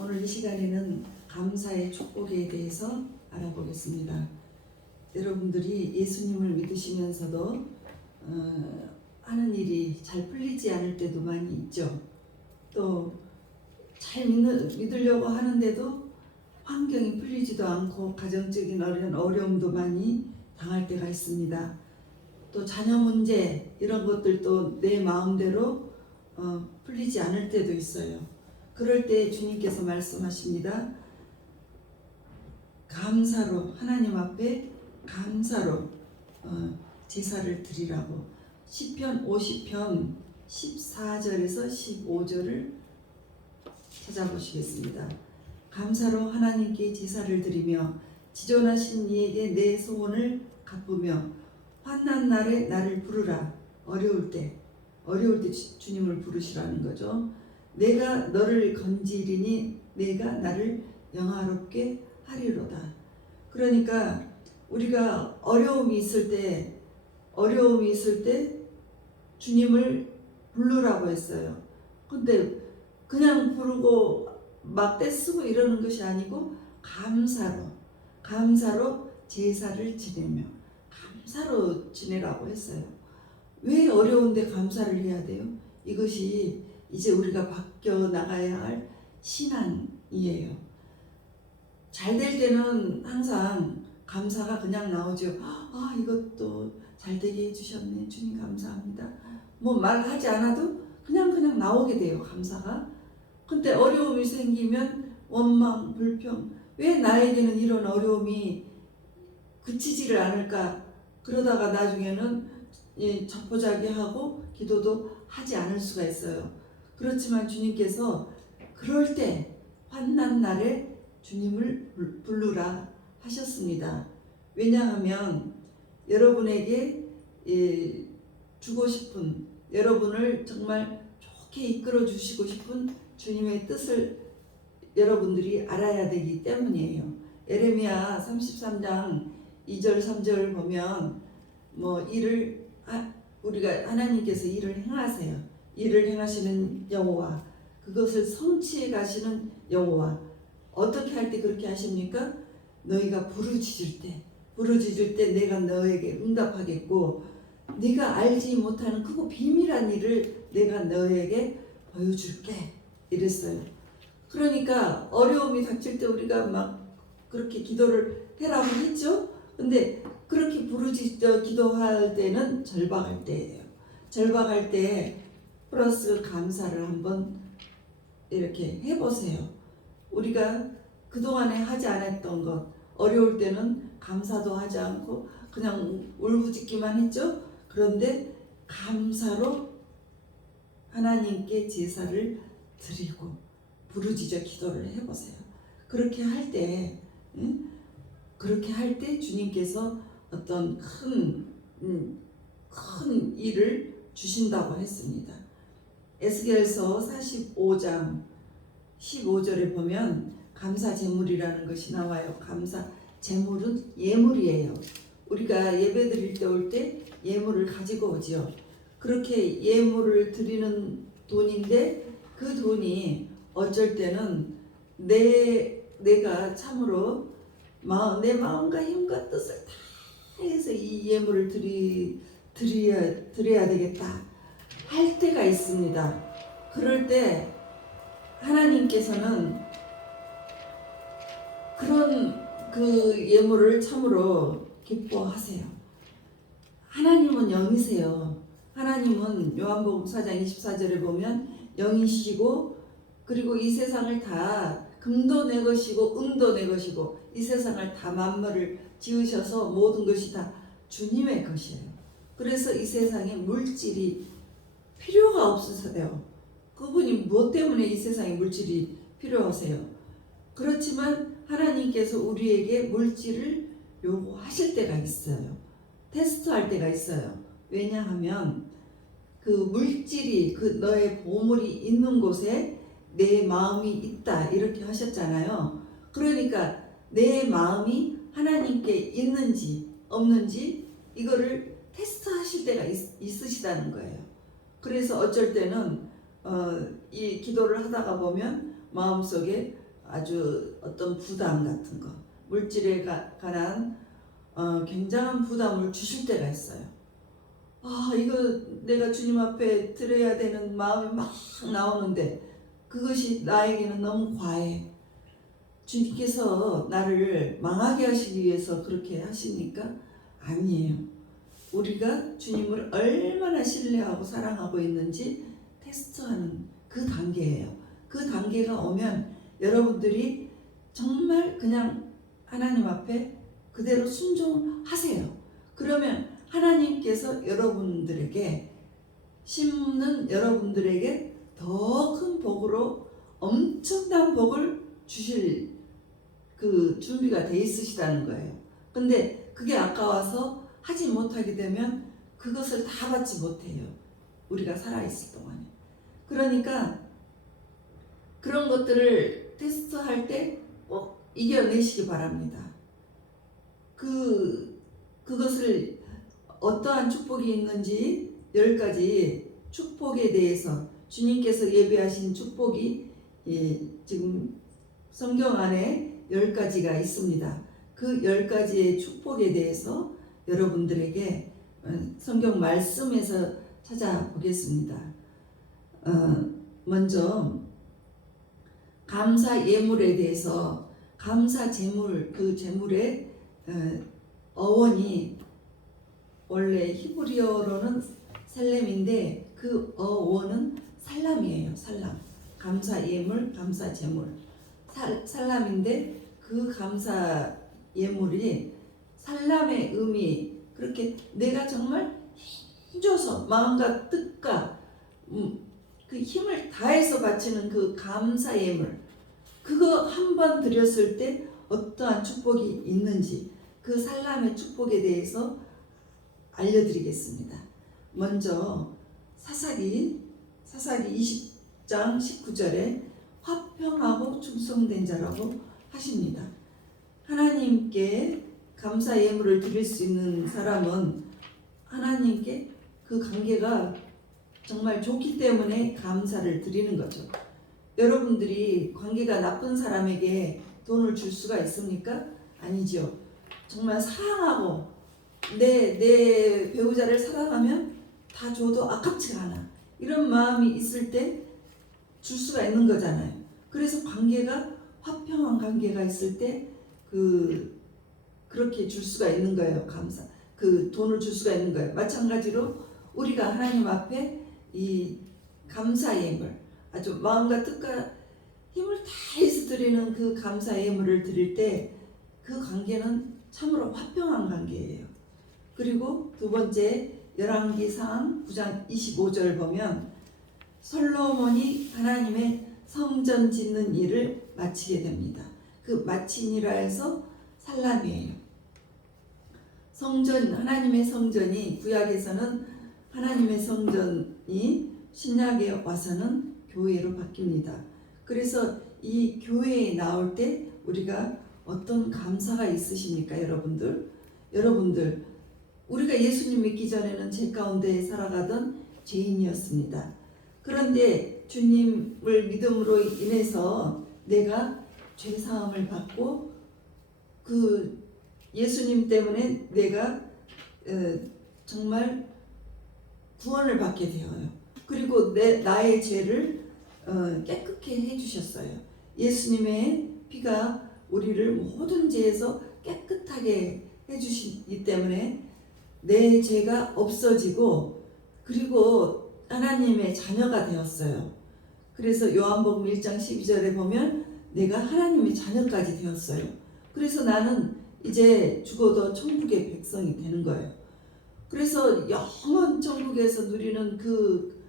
오늘 이 시간에는 감사의 축복에 대해서 알아보겠습니다. 여러분들이 예수님을 믿으시면서도 하는 일이 잘 풀리지 않을 때도 많이 있죠. 또 잘 믿으려고 하는데도 환경이 풀리지도 않고 가정적인 어려움도 많이 당할 때가 있습니다. 또 자녀 문제 이런 것들도 내 마음대로 풀리지 않을 때도 있어요. 그럴 때 주님께서 말씀하십니다. 감사로 하나님 앞에 감사로 제사를 드리라고. 시편 50편 14절에서 15절을 찾아보시겠습니다. 감사로 하나님께 제사를 드리며 지존하신 이에게 내 소원을 갚으며 환난 날에 나를 부르라. 어려울 때 주님을 부르시라는 거죠. 내가 너를 건지리니 내가 나를 영화롭게 하리로다. 그러니까 우리가 어려움이 있을 때 주님을 부르라고 했어요. 근데 그냥 부르고 막 떼쓰고 이러는 것이 아니고 감사로 제사를 지내며 감사로 지내라고 했어요. 왜 어려운데 감사를 해야 돼요? 이것이 이제 우리가 바뀌어 나가야 할 신앙이에요. 잘 될 때는 항상 감사가 그냥 나오죠. 이것도 잘 되게 해주셨네. 주님 감사합니다. 뭐 말하지 않아도 그냥 나오게 돼요. 감사가. 근데 어려움이 생기면 원망, 불평, 왜 나에게는 이런 어려움이 그치지를 않을까? 그러다가 나중에는 자포자기하고 기도도 하지 않을 수가 있어요. 그렇지만 주님께서 그럴 때 환난 날에 주님을 부르라 하셨습니다. 왜냐하면 여러분에게 주고 싶은, 여러분을 정말 좋게 이끌어 주시고 싶은 주님의 뜻을 여러분들이 알아야 되기 때문이에요. 에레미야 33장 2절 3절 보면 우리가 하나님께서 일을 행하세요. 일을 행하시는 여호와, 그것을 성취해 가시는 여호와. 어떻게 할 때 그렇게 하십니까? 너희가 부르짖을 때 내가 너에게 응답하겠고, 네가 알지 못하는 크고 비밀한 일을 내가 너에게 보여줄게 이랬어요. 그러니까 어려움이 닥칠 때 우리가 막 그렇게 기도를 해라고 했죠. 근데 그렇게 부르짖어 기도할 때는 절박할 때예요. 절박할 때 플러스 감사를 한번 이렇게 해보세요. 우리가 그동안에 하지 않았던 것, 어려울 때는 감사도 하지 않고 그냥 울부짖기만 했죠. 그런데 감사로 하나님께 제사를 드리고 부르짖어 기도를 해보세요. 그렇게 할 때 주님께서 어떤 큰 일을 주신다고 했습니다. 에스겔서 45장 15절에 보면 감사 제물이라는 것이 나와요. 감사 제물은 예물이에요. 우리가 예배 드릴 때 올 때 예물을 가지고 오지요. 그렇게 예물을 드리는 돈인데 그 돈이 어쩔 때는 내가 참으로 내 마음과 힘과 뜻을 다 해서 이 예물을 드려야 되겠다 할 때가 있습니다. 그럴 때 하나님께서는 그런 그 예물을 참으로 기뻐하세요. 하나님은 영이세요. 하나님은 요한복음 4장 24절에 보면 영이시고, 그리고 이 세상을 다 금도 내 것이고 은도 내 것이고 이 세상을 다 만물을 지으셔서 모든 것이 다 주님의 것이에요. 그래서 이 세상에 물질이 필요가 없으세요. 그분이 무엇 때문에 이 세상에 물질이 필요하세요? 그렇지만 하나님께서 우리에게 물질을 요구하실 때가 있어요. 테스트할 때가 있어요. 왜냐하면 그 물질이, 그 너의 보물이 있는 곳에 내 마음이 있다 이렇게 하셨잖아요. 그러니까 내 마음이 하나님께 있는지 없는지 이거를 테스트하실 때가 있으시다는 거예요. 그래서 어쩔 때는 이 기도를 하다가 보면 마음속에 아주 어떤 부담 같은 거, 물질에 관한 굉장한 부담을 주실 때가 있어요. 이거 내가 주님 앞에 드려야 되는 마음이 막 나오는데 그것이 나에게는 너무 과해. 주님께서 나를 망하게 하시기 위해서 그렇게 하십니까? 아니에요. 우리가 주님을 얼마나 신뢰하고 사랑하고 있는지 테스트하는 그 단계예요. 그 단계가 오면 여러분들이 정말 그냥 하나님 앞에 그대로 순종하세요. 그러면 하나님께서 여러분들에게 심는 여러분들에게 더 큰 복으로 엄청난 복을 주실 그 준비가 돼 있으시다는 거예요. 근데 그게 아까워서 하지 못하게 되면 그것을 다 받지 못해요. 우리가 살아있을 동안에. 그러니까 그런 것들을 테스트할 때 꼭 이겨내시기 바랍니다. 그것을 어떠한 축복이 있는지 10가지 축복에 대해서 주님께서 예배하신 축복이 지금 성경 안에 10가지가 있습니다. 그 10가지의 축복에 대해서 여러분들에게 성경 말씀에서 찾아보겠습니다. 먼저 감사 예물에 대해서 감사 제물, 그 제물의 어원이 원래 히브리어로는 셀렘인데 그 어원은 살람이에요. 살람. 감사 예물, 감사 제물. 살람인데 그 감사 예물이 살람의 의미, 그렇게 내가 정말 힘줘서 마음과 뜻과 그 힘을 다해서 바치는 그 감사 예물, 그거 한 번 드렸을 때 어떠한 축복이 있는지 그 살람의 축복에 대해서 알려드리겠습니다. 먼저 사사기 20장 19절에 화평하고 충성된 자라고 하십니다. 하나님께 감사 예물을 드릴 수 있는 사람은 하나님께 그 관계가 정말 좋기 때문에 감사를 드리는 거죠. 여러분들이 관계가 나쁜 사람에게 돈을 줄 수가 있습니까? 아니죠. 정말 사랑하고 내 배우자를 사랑하면 다 줘도 아깝지가 않아. 이런 마음이 있을 때 줄 수가 있는 거잖아요. 그래서 관계가 화평한 관계가 있을 때 그렇게 줄 수가 있는 거예요. 그 돈을 줄 수가 있는 거예요. 마찬가지로 우리가 하나님 앞에 이 감사 예물, 아주 마음과 뜻과 힘을 다해서 드리는 그 감사 예물을 드릴 때 그 관계는 참으로 화평한 관계예요. 그리고 두 번째 열왕기상 9장 25절 보면 솔로몬이 하나님의 성전 짓는 일을 마치게 됩니다. 그 마친이라 해서 살람이에요. 성전, 하나님의 성전이 구약에서는 하나님의 성전이 신약에 와서는 교회로 바뀝니다. 그래서 이 교회에 나올 때 우리가 어떤 감사가 있으십니까, 여러분들? 여러분들, 우리가 예수님 믿기 전에는 죄 가운데 살아가던 죄인이었습니다. 그런데 주님을 믿음으로 인해서 내가 죄사함을 받고 그 예수님 때문에 내가 정말 구원을 받게 되어요. 그리고 나의 죄를 깨끗게 해주셨어요. 예수님의 피가 우리를 모든 죄에서 깨끗하게 해주시기 때문에 내 죄가 없어지고 그리고 하나님의 자녀가 되었어요. 그래서 요한복음 1장 12절에 보면 내가 하나님의 자녀까지 되었어요. 그래서 나는 이제 죽어도 천국의 백성이 되는 거예요. 그래서 영원 천국에서 누리는 그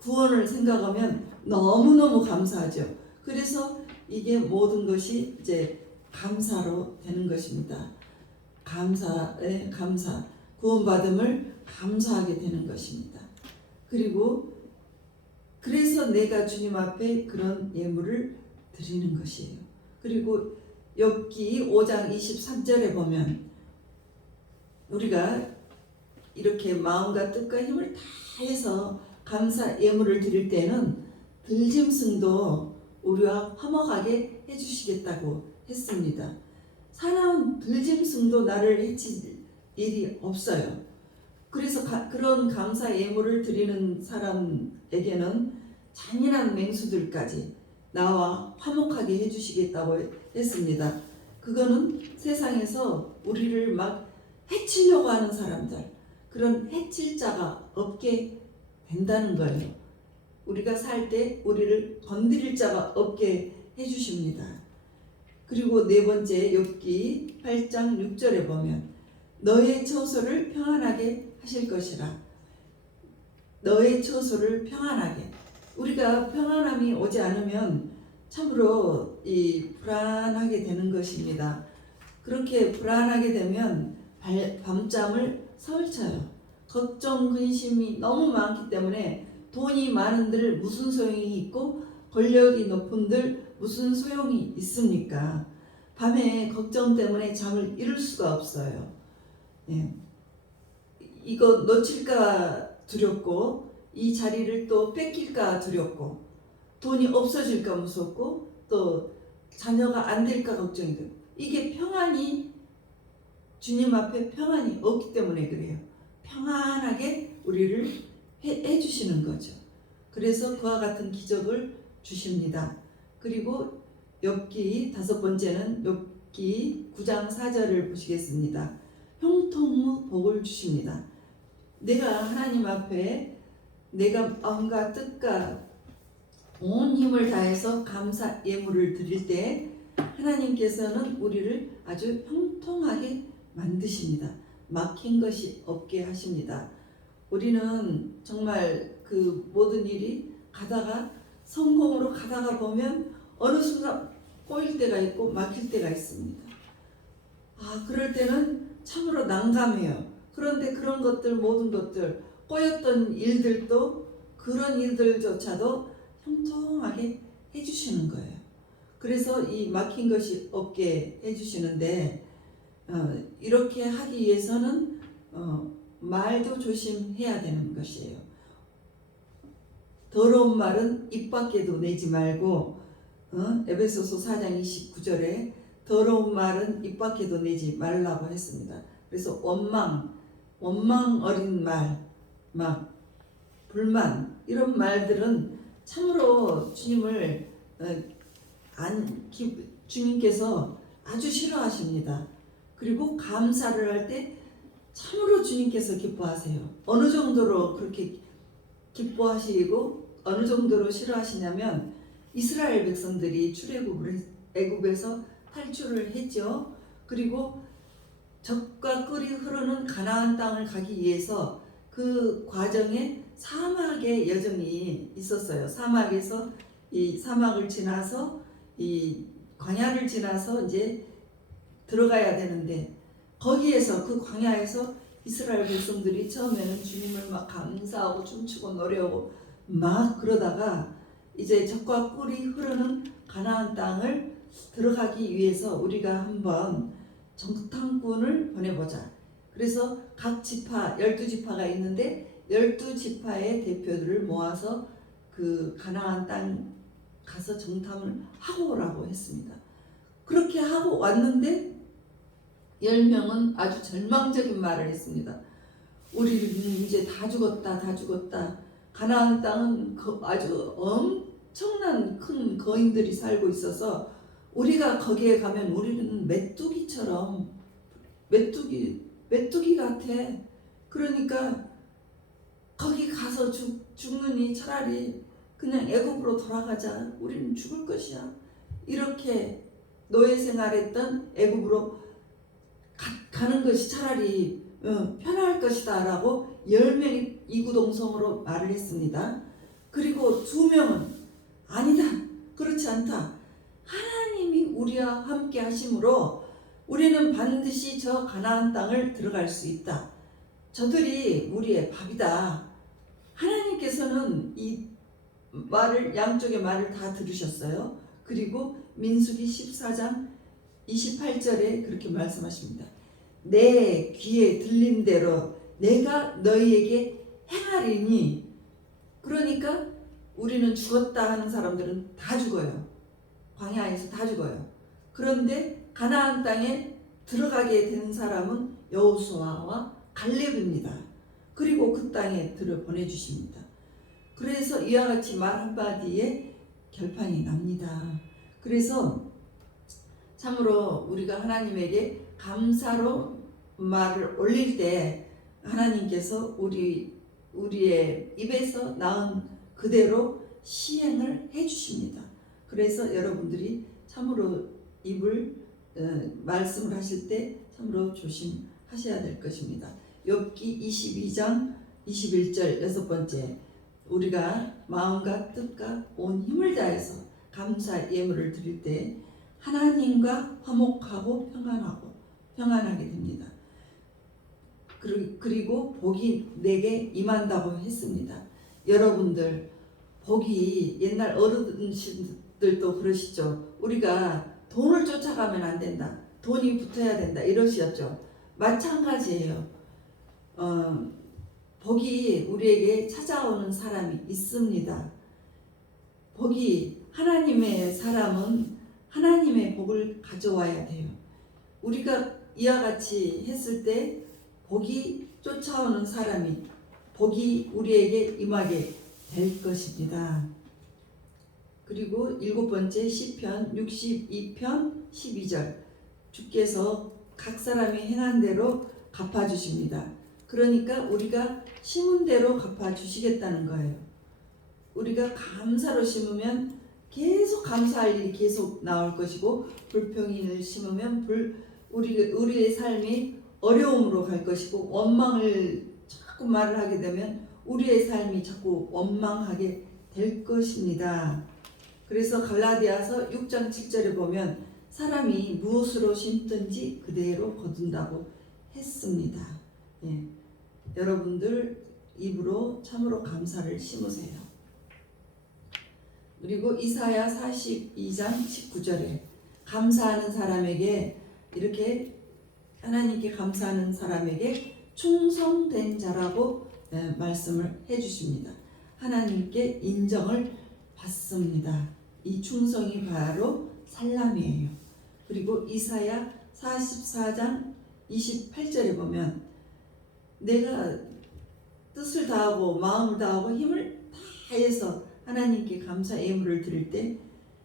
구원을 생각하면 너무너무 감사하죠. 그래서 이게 모든 것이 이제 감사로 되는 것입니다. 감사, 구원받음을 감사하게 되는 것입니다. 그리고 그래서 내가 주님 앞에 그런 예물을 드리는 것이에요. 그리고 욥기 5장 23절에 보면 우리가 이렇게 마음과 뜻과 힘을 다해서 감사 예물을 드릴 때는 들짐승도 우리와 화목하게 해주시겠다고 했습니다. 사나운 들짐승도 나를 해칠 일이 없어요. 그래서 그런 감사 예물을 드리는 사람에게는 잔인한 맹수들까지 나와 화목하게 해주시겠다고 했습니다. 그거는 세상에서 우리를 막 해치려고 하는 사람들, 그런 해칠 자가 없게 된다는 거예요. 우리가 살 때 우리를 건드릴 자가 없게 해주십니다. 그리고 네 번째 욥기 8장 6절에 보면 너의 처소를 평안하게 하실 것이라. 너의 처소를 평안하게. 우리가 평안함이 오지 않으면 참으로 불안하게 되는 것입니다. 그렇게 불안하게 되면 밤잠을 설쳐요. 걱정, 근심이 너무 많기 때문에 돈이 많은들 무슨 소용이 있고 권력이 높은들 무슨 소용이 있습니까? 밤에 걱정 때문에 잠을 이룰 수가 없어요. 예. 이거 놓칠까 두렵고 이 자리를 또 뺏길까 두렵고 돈이 없어질까 무섭고 또 자녀가 안 될까 걱정이 돼요. 이게 평안이 주님 앞에 평안이 없기 때문에 그래요. 평안하게 우리를 해주시는 거죠. 그래서 그와 같은 기적을 주십니다. 그리고 욥기 다섯 번째는 욥기 9장 4절을 보시겠습니다. 형통무 복을 주십니다. 내가 하나님 앞에 내가 마음과 뜻과 온 힘을 다해서 감사 예물을 드릴 때 하나님께서는 우리를 아주 형통하게 만드십니다. 막힌 것이 없게 하십니다. 우리는 정말 그 모든 일이 가다가 성공으로 가다가 보면 어느 순간 꼬일 때가 있고 막힐 때가 있습니다. 그럴 때는 참으로 난감해요. 그런데 그런 것들 모든 것들 꼬였던 일들도 그런 일들조차도 형통하게 해주시는 거예요. 그래서 이 막힌 것이 없게 해주시는데 이렇게 하기 위해서는 말도 조심해야 되는 것이에요. 더러운 말은 입 밖에도 내지 말고 에베소서 4장 29절에 더러운 말은 입 밖에도 내지 말라고 했습니다. 그래서 원망 어린 말, 막 불만 이런 말들은 참으로 주님께서 아주 싫어하십니다. 그리고 감사를 할 때 참으로 주님께서 기뻐하세요. 어느 정도로 그렇게 기뻐하시고 어느 정도로 싫어하시냐면 이스라엘 백성들이 애굽에서 탈출을 했죠. 그리고 젖과 꿀이 흐르는 가나안 땅을 가기 위해서 그 과정에 사막의 여정이 있었어요. 사막에서 이 사막을 지나서 이 광야를 지나서 이제 들어가야 되는데 거기에서 그 광야에서 이스라엘 백성들이 처음에는 주님을 막 감사하고 춤추고 노래하고 막 그러다가 이제 젖과 꿀이 흐르는 가나안 땅을 들어가기 위해서 우리가 한번 정탐꾼을 보내보자. 그래서 각 지파 12지파가 있는데 12지파의 대표들을 모아서 그 가나안 땅 가서 정탐을 하고 오라고 했습니다. 그렇게 하고 왔는데 10명은 아주 절망적인 말을 했습니다. 우리는 이제 다 죽었다. 가나안 땅은 아주 엄청난 큰 거인들이 살고 있어서 우리가 거기에 가면 우리는 메뚜기 같아. 그러니까 거기 가서 죽느니 차라리 그냥 애국으로 돌아가자. 우리는 죽을 것이야. 이렇게 노예 생활했던 애국으로 가는 것이 차라리 편할 것이다 라고 10명이 이구동성으로 말을 했습니다. 그리고 2명은 아니다. 그렇지 않다. 하나님이 우리와 함께 하심으로 우리는 반드시 저 가나안 땅을 들어갈 수 있다. 저들이 우리의 밥이다. 하나님께서는 이 말을 양쪽의 말을 다 들으셨어요. 그리고 민수기 14장 28절에 그렇게 말씀하십니다. 내 귀에 들린 대로 내가 너희에게 행하리니. 그러니까 우리는 죽었다 하는 사람들은 다 죽어요. 광야에서 다 죽어요. 그런데 가나안 땅에 들어가게 된 사람은 여호수아와 갈렙입니다. 그리고 그 땅에 들어 보내주십니다. 그래서 이와 같이 말 한마디에 결판이 납니다. 그래서 참으로 우리가 하나님에게 감사로 말을 올릴 때 하나님께서 우리의 입에서 나온 그대로 시행을 해주십니다. 그래서 여러분들이 참으로 입을 말씀을 하실 때 참으로 조심하셔야 될 것입니다. 욥기 22장 21절 6번째, 우리가 마음과 뜻과 온 힘을 다해서 감사 예물을 드릴 때 하나님과 화목하고 평안하게 됩니다. 그리고 복이 내게 임한다고 했습니다. 여러분들 복이, 옛날 어르신들도 그러시죠. 우리가 돈을 쫓아가면 안 된다, 돈이 붙어야 된다 이러셨죠. 마찬가지예요. 복이 우리에게 찾아오는 사람이 있습니다. 복이, 하나님의 사람은 하나님의 복을 가져와야 돼요. 우리가 이와 같이 했을 때 복이 쫓아오는 사람이, 복이 우리에게 임하게 될 것입니다. 그리고 7번째 시편 62편 12절, 주께서 각 사람이 행한 대로 갚아주십니다. 그러니까 우리가 심은 대로 갚아주시겠다는 거예요. 우리가 감사로 심으면 계속 감사할 일이 계속 나올 것이고, 불평을 심으면 우리의 삶이 어려움으로 갈 것이고, 원망을 자꾸 말을 하게 되면 우리의 삶이 자꾸 원망하게 될 것입니다. 그래서 갈라디아서 6장 7절에 보면 사람이 무엇으로 심든지 그대로 거둔다고 했습니다. 예. 여러분들 입으로 참으로 감사를 심으세요. 그리고 이사야 42장 19절에 감사하는 사람에게, 이렇게 하나님께 감사하는 사람에게 충성된 자라고 말씀을 해주십니다. 하나님께 인정을 받습니다. 이 충성이 바로 살람이에요. 그리고 이사야 44장 28절에 보면 내가 뜻을 다하고 마음을 다하고 힘을 다해서 하나님께 감사 예물을 드릴 때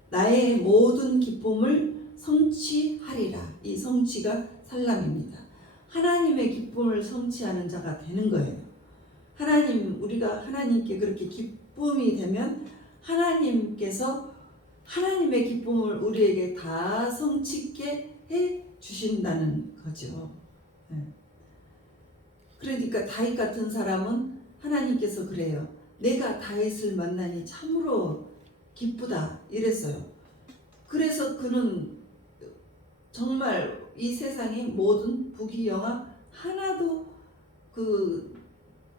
나의 모든 기쁨을 성취하리라. 이 성취가 살람입니다. 하나님의 기쁨을 성취하는 자가 되는 거예요. 우리가 하나님께 그렇게 기쁨이 되면 하나님께서 하나님의 기쁨을 우리에게 다 성취게 해 주신다는 거죠. 그러니까 다윗 같은 사람은 하나님께서 그래요. 내가 다윗을 만나니 참으로 기쁘다 이랬어요. 그래서 그는 정말 이 세상의 모든 부귀영화 하나도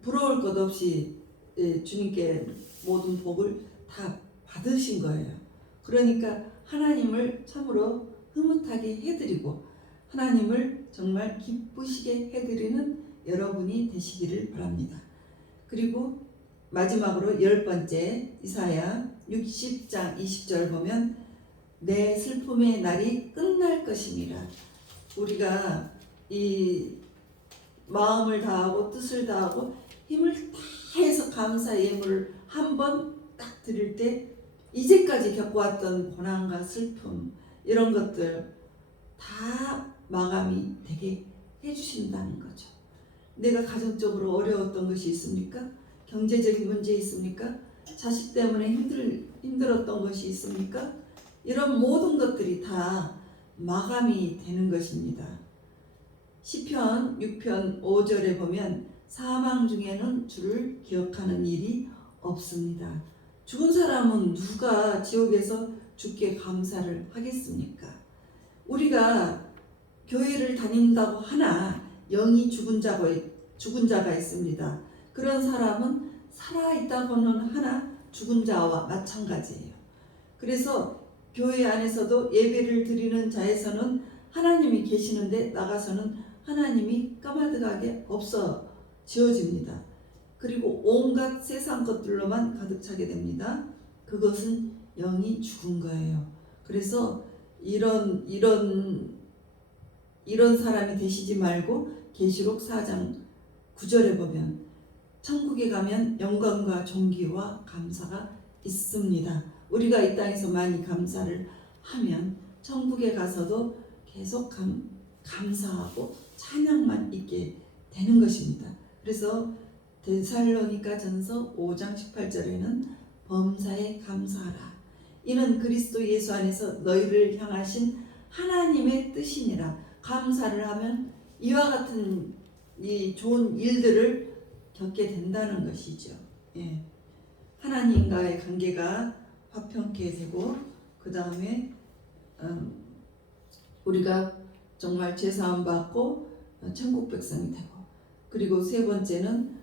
부러울 것 없이 주님께 모든 복을 다 받으신 거예요. 그러니까 하나님을 참으로 흐뭇하게 해드리고 하나님을 정말 기쁘시게 해드리는 여러분이 되시기를 바랍니다. 그리고 마지막으로 10번째 이사야 60장 20절 보면 내 슬픔의 날이 끝날 것임이라. 우리가 이 마음을 다하고 뜻을 다하고 힘을 다해서 감사 예물을 한번 딱 드릴 때 이제까지 겪어왔던 고난과 슬픔 이런 것들 다 마감이 되게 해주신다는 거죠. 내가 가정적으로 어려웠던 것이 있습니까? 경제적인 문제 있습니까? 자식 때문에 힘들었던 것이 있습니까? 이런 모든 것들이 다 마감이 되는 것입니다. 시편 6편 5절에 보면 사망 중에는 주를 기억하는 일이 없습니다. 죽은 사람은 누가 지옥에서 주께 감사를 하겠습니까? 우리가 교회를 다닌다고 하나 영이 죽은 자가 있습니다. 그런 사람은 살아있다고는 하나 죽은 자와 마찬가지예요. 그래서 교회 안에서도 예배를 드리는 자에서는 하나님이 계시는데 나가서는 하나님이 까마득하게 없어지어집니다. 그리고 온갖 세상 것들로만 가득 차게 됩니다. 그것은 영이 죽은 거예요. 그래서 이런 사람이 되시지 말고 계시록 4장 9절에 보면 천국에 가면 영광과 존귀와 감사가 있습니다. 우리가 이 땅에서 많이 감사를 하면 천국에 가서도 계속 감사하고 찬양만 있게 되는 것입니다. 그래서 데살로니가전서 5장 18절에는 범사에 감사하라. 이는 그리스도 예수 안에서 너희를 향하신 하나님의 뜻이니라. 감사를 하면 이와 같은 이 좋은 일들을 겪게 된다는 것이죠. 예. 하나님과의 관계가 화평케 되고, 그 다음에 우리가 정말 죄사함 받고 천국 백성이 되고, 그리고 세 번째는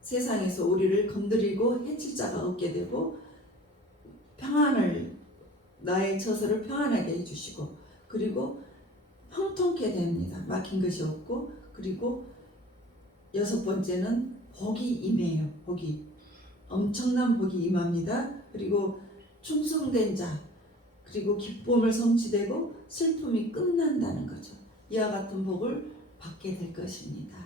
세상에서 우리를 건드리고 해칠 자가 없게 되고, 나의 처소를 평안하게 해주시고, 그리고 형통케 됩니다. 막힌 것이 없고, 그리고 여섯 번째는 복이 임해요. 엄청난 복이 임합니다. 그리고 충성된 자, 그리고 기쁨을 성취되고 슬픔이 끝난다는 거죠. 이와 같은 복을 받게 될 것입니다.